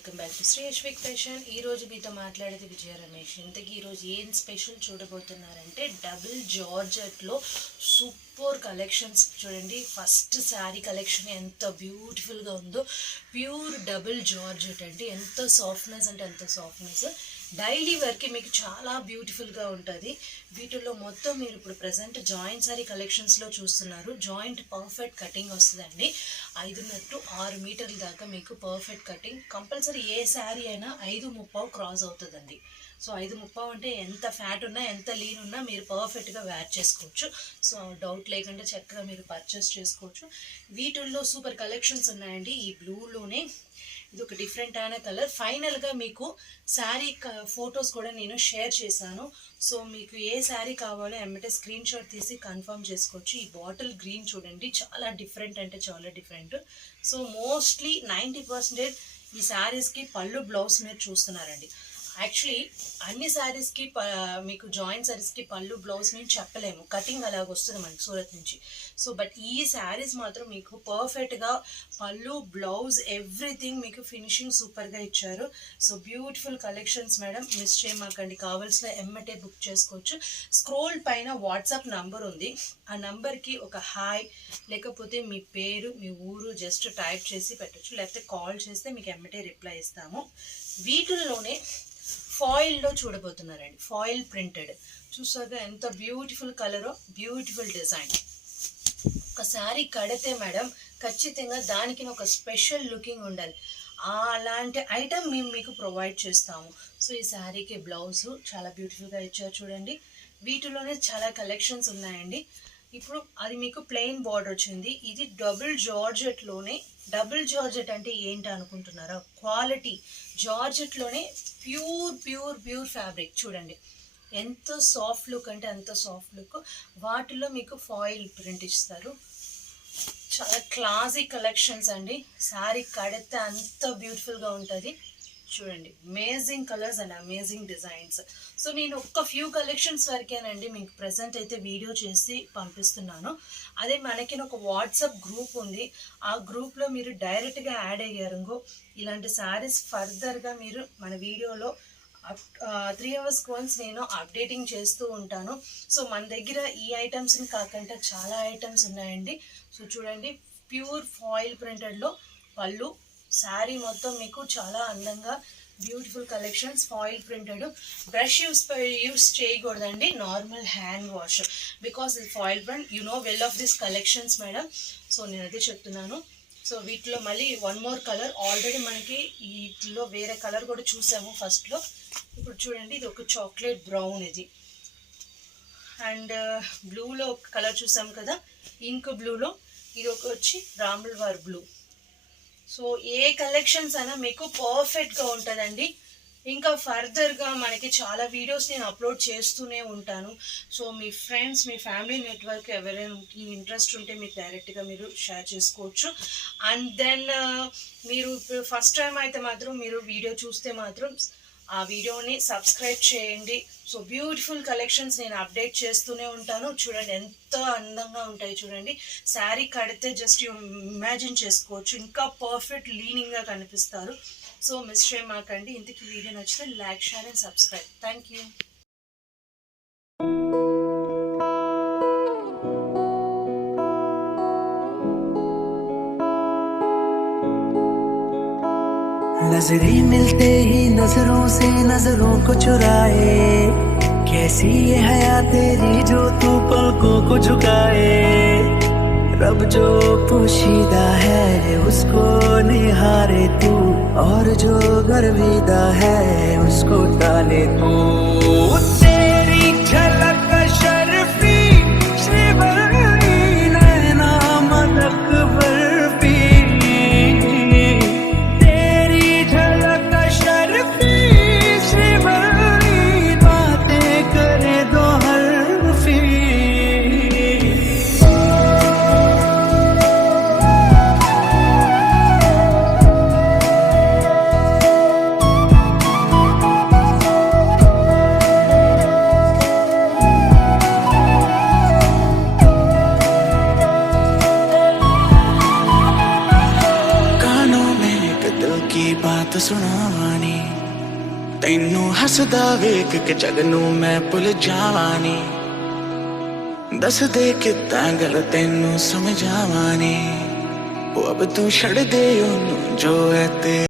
Welcome back to Shri Yashvik fashion. ఈరోజు మీతో మాట్లాడేది విజయ రమేష్. ఇంతకీ ఈరోజు ఏం స్పెషల్ చూడబోతున్నారంటే డబుల్ జార్జెట్లో సూపర్ కలెక్షన్స్ చూడండి. ఫస్ట్ శారీ కలెక్షన్ ఎంత బ్యూటిఫుల్గా ఉందో, ప్యూర్ డబుల్ జార్జెట్ అండి. ఎంత సాఫ్ట్నెస్ అంటే అంత సాఫ్ట్నెస్, డైలీ వేర్కి మీకు చాలా బ్యూటిఫుల్గా ఉంటుంది. వీటిల్లో మొత్తం మీరు ఇప్పుడు ప్రజెంట్ జాయింట్ శారీ కలెక్షన్స్లో చూస్తున్నారు. జాయింట్ పర్ఫెక్ట్ కటింగ్ వస్తుందండి. 5.5 to 6 మీటర్ల దాకా మీకు పర్ఫెక్ట్ కటింగ్. కంపల్సరీ ఏ శారీ అయినా 5.30 క్రాస్ అవుతుందండి. సో 5.30 అంటే ఎంత ఫ్యాట్ ఉన్నా ఎంత లీన్ ఉన్నా మీరు పర్ఫెక్ట్గా వేర్ చేసుకోవచ్చు. సో డౌట్ లేకుండా చక్కగా మీరు పర్చేస్ చేసుకోవచ్చు. వీటిల్లో సూపర్ కలెక్షన్స్ ఉన్నాయండి. ఈ బ్లూలోనే ఇది ఒక డిఫరెంట్ అయిన కలర్. ఫైనల్గా మీకు శారీ ఫొటోస్ కూడా నేను షేర్ చేశాను. సో మీకు ఏ శారీ కావాలో ఎమ్మటే స్క్రీన్ షాట్ తీసి కన్ఫర్మ్ చేసుకోవచ్చు. ఈ బాటిల్ గ్రీన్ చూడండి, చాలా డిఫరెంట్ అంటే చాలా డిఫరెంట్. సో మోస్ట్లీ 90% ఈ శారీస్కి పళ్ళు బ్లౌజ్ మీరు చూస్తున్నారండి. యాక్చువల్లీ అన్ని శారీస్కి మీకు జాయింట్ శారీస్కి పళ్ళు బ్లౌజ్ మేము చెప్పలేము, కటింగ్ అలాగ వస్తుంది మనకి సూరత్ నుంచి. సో బట్ ఈ శారీస్ మాత్రం మీకు పర్ఫెక్ట్గా పళ్ళు బ్లౌజ్ ఎవ్రీథింగ్ మీకు ఫినిషింగ్ సూపర్గా ఇచ్చారు. So beautiful collections madam, miss చేయమాకండి. కావాల్సిన ఎమ్మటే బుక్ చేసుకోవచ్చు. స్క్రోల్ పైన వాట్సాప్ నంబర్ ఉంది. ఆ నంబర్కి ఒక హాయ్ లేకపోతే మీ పేరు మీ ఊరు జస్ట్ టైప్ చేసి పెట్టచ్చు, లేకపోతే కాల్ చేస్తే మీకు ఎమ్మటే రిప్లై ఇస్తాము. వీటిల్లోనే ఫాయిల్లో చూడబోతున్నారండి. ఫాయిల్ ప్రింటెడ్ చూసాక ఎంత బ్యూటిఫుల్ కలరో, బ్యూటిఫుల్ డిజైన్. ఒక శారీ కడితే మేడం ఖచ్చితంగా దానికి ఒక స్పెషల్ లుకింగ్ ఉండాలి. అలాంటి ఐటమ్ మేము మీకు ప్రొవైడ్ చేస్తాము. సో ఈ శారీకి బ్లౌజు చాలా బ్యూటిఫుల్గా ఇచ్చారు చూడండి. వీటిలోనే చాలా కలెక్షన్స్ ఉన్నాయండి. ఇప్పుడు అది మీకు ప్లెయిన్ బార్డర్ వచ్చింది. ఇది డబుల్ జార్జెట్లోనే. డబుల్ జార్జెట్ అంటే ఏంటి అనుకుంటున్నారా? క్వాలిటీ జార్జెట్లోనే ప్యూర్ ప్యూర్ ప్యూర్ ఫ్యాబ్రిక్ చూడండి. ఎంత సాఫ్ట్ లుక్ అంటే అంత సాఫ్ట్ లుక్. వాటిలో మీకు ఫాయిల్ ప్రింట్ ఇస్తారు. చాలా క్లాసీ కలెక్షన్స్ అండి. శారీ కడితే అంత బ్యూటిఫుల్గా ఉంటుంది చూడండి. Amazing colours and amazing designs. So నేను ఒక్క ఫ్యూ కలెక్షన్స్ వరకేనండి మీకు ప్రజెంట్ అయితే వీడియో చేసి పంపిస్తున్నాను. అదే మనకి ఒక వాట్సాప్ గ్రూప్ ఉంది. ఆ గ్రూప్లో మీరు డైరెక్ట్గా యాడ్ అయ్యారుగో ఇలాంటి శారీస్ ఫర్దర్గా మీరు మన వీడియోలో 3 hours వన్స్ నేను అప్డేటింగ్ చేస్తూ ఉంటాను. సో మన దగ్గర ఈ ఐటమ్స్ని కాకుండా చాలా ఐటమ్స్ ఉన్నాయండి. సో చూడండి, ప్యూర్ ఫాయిల్ ప్రింటెడ్లో పళ్ళు, శారీ మొత్తం మీకు చాలా అందంగా beautiful collections. Foil printed. Brush use చేయకూడదండి, నార్మల్ హ్యాండ్ వాష్. బికాస్ ఇది foil print, you know well of this collections madam. So నేను అదే చెప్తున్నాను. సో వీటిలో మళ్ళీ వన్ మోర్ కలర్. ఆల్రెడీ మనకి వీటిలో వేరే కలర్ కూడా చూసాము ఫస్ట్లో. ఇప్పుడు చూడండి, ఇది ఒక చాక్లెట్ బ్రౌన్ ఇది. అండ్ బ్లూలో ఒక కలర్ చూసాం కదా, ఇంక్ బ్లూలో. ఇది ఒక వచ్చి రాములవారి బ్లూ. సో ఏ కలెక్షన్స్ అయినా మీకు పర్ఫెక్ట్గా ఉంటుందండి. ఇంకా ఫర్దర్గా మనకి చాలా వీడియోస్ నేను అప్లోడ్ చేస్తూనే ఉంటాను. సో మీ ఫ్రెండ్స్, మీ ఫ్యామిలీ నెట్వర్క్ ఎవరైనా ఇంట్రెస్ట్ ఉంటే మీకు డైరెక్ట్గా మీరు షేర్ చేసుకోవచ్చు. అండ్ దెన్ మీరు ఫస్ట్ టైం అయితే మాత్రం మీరు వీడియో చూస్తే మాత్రం ఆ వీడియోని సబ్స్క్రైబ్ చేయండి. సో బ్యూటిఫుల్ కలెక్షన్స్ నేను అప్డేట్ చేస్తూనే ఉంటాను. చూడండి ఎంత అందంగా ఉంటాయి చూడండి. శారీ కడితే జస్ట్ ఇమాజిన్ చేసుకోవచ్చు, ఇంకా పర్ఫెక్ట్ లీనింగ్గా కనిపిస్తారు. సో మిస్ చేయమాకండి. ఇంతకీ వీడియో నచ్చితే like, share and subscribe. Thank you. नजरें मिलते ही नजरों से नजरों को चुराए, कैसी ये हया तेरी जो तू पलकों को झुकाए। रब जो पोशीदा है उसको निहारे तू, और जो गर्विदा है उसको टाले तू। तेरी झलक शर्फी श्रीवल्ली नैना मदक बर्फी, तेरी झलक शर्फी श्रीवल्ली बातें करे दो हरफी। ਗੀਤ ਸੁਣਾਵਾਂ ਨੀ ਤੈਨੂੰ ਹੱਸਦਾ ਵੇਖ ਕੇ ਜਗ ਨੂੰ ਮੈਂ ਭੁੱਲ ਜਾਵਾਂ ਨੀ ਦੱਸ ਦੇ ਕਿੱਦਾਂ ਗੱਲ ਤੈਨੂੰ ਸਮਝਾਵਾਂ ਨੀ ਉਹ ਅਬ ਤੂੰ ਛੱਡ ਦੇ ਉਹਨੂੰ ਜੋ ਹੈ ਤੇ